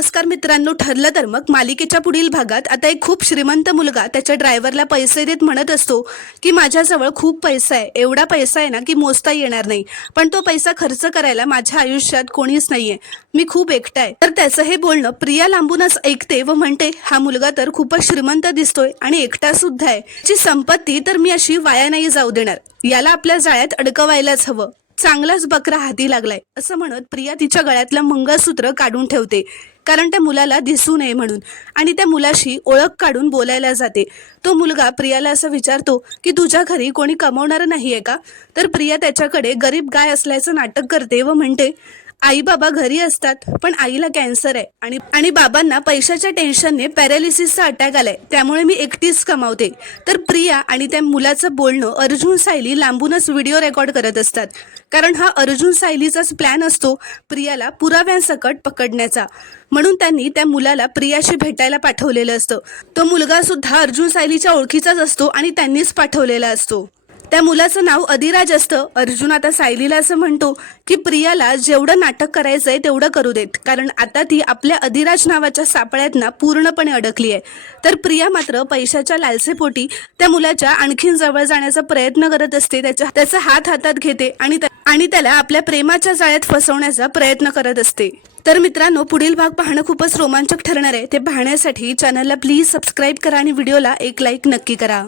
नमस्कार मित्रांनो, ठरलं तर मग मालिकेच्या पुढील भागात आता एक खूप श्रीमंत मुलगा त्याच्या ड्रायव्हरला पैसे देत म्हणत असतो की माझ्याजवळ खूप पैसा आहे, एवढा पैसा आहे ना की मोजता येणार नाही, पण तो पैसा खर्च करायला माझ्या आयुष्यात कोणीच नाहीये, मी खूप एकटा आहे। तर त्याचं हे बोलणं प्रिया लांबूनच ऐकते व म्हणते हा मुलगा तर खूपच श्रीमंत दिसतोय आणि एकटा सुद्धा आहे, ची संपत्ती तर मी अशी वाया नाही जाऊ देणार, याला आपल्या जाळ्यात अडकवायलाच हवं, चांगलाच बकरा हाती लागलाय असं म्हणत प्रिया तिच्या गळ्यातलं मंगळसूत्र काढून ठेवते, कारण त्या मुलाला दिसू नये म्हणून, आणि त्या मुलाशी ओळख काढून बोलायला जाते। तो मुलगा प्रियाला असं विचारतो की तुझ्या घरी कोणी कमवणार नाहीये का? तर प्रिया त्याच्याकडे गरीब गाय असल्याचं नाटक करते व म्हणते आई बाबा घरी असतात, पण आईला कॅन्सर आहे आणि बाबांना पैशाच्या टेन्शनने पॅरालिसिसचा अटॅक आलाय, त्यामुळे मी एकटीच कमावते। तर प्रिया आणि त्या मुलाचं बोलणं अर्जुन सायली लांबूनच व्हिडिओ रेकॉर्ड करत असतात, कारण हा अर्जुन सायलीचाच प्लॅन असतो प्रियाला पुराव्यांसकट पकडण्याचा, म्हणून त्यांनी त्या मुलाला प्रियाशी भेटायला पाठवलेलं असतं। तो मुलगा सुद्धा अर्जुन सायलीच्या ओळखीचाच असतो आणि त्यांनीच पाठवलेला असतो। त्या मुलाचं नाव अधिराज असतं। अर्जुन आता सायलीला असं म्हणतो की प्रियाला जेवढं नाटक करायचंय तेवढं करू देत, कारण आता ती आपल्या अधिराज नावाच्या सापळ्यातना पूर्णपणे अडकली आहे। तर प्रिया मात्र पैशाच्या लालसेपोटी त्या मुलाच्या आणखीन जवळ जाण्याचा प्रयत्न करत असते, त्याचा हात हातात घेते आणि त्याला आपल्या प्रेमाच्या जाळ्यात फसवण्याचा प्रयत्न करत असते। तर मित्रांनो, पुढील भाग पाहणं खूपच रोमांचक ठरणार आहे, ते पाहण्यासाठी चॅनलला प्लीज सबस्क्राईब करा आणि व्हिडिओला एक लाईक नक्की करा।